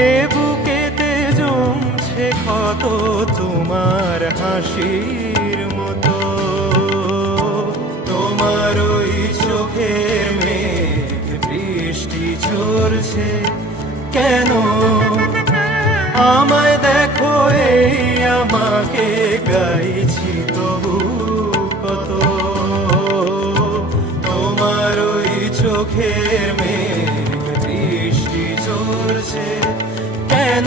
এ বুকেতে জমছে ক্ষত তোমার হাসির মতো। তোমার ওই চোখের মেঘ বৃষ্টি ঝরছে কেন? আমায় দেখো এই আমাকে গাইছি তবু কত। তোমার ওই চোখের মেঘ বৃষ্টি ঝরছে কেন?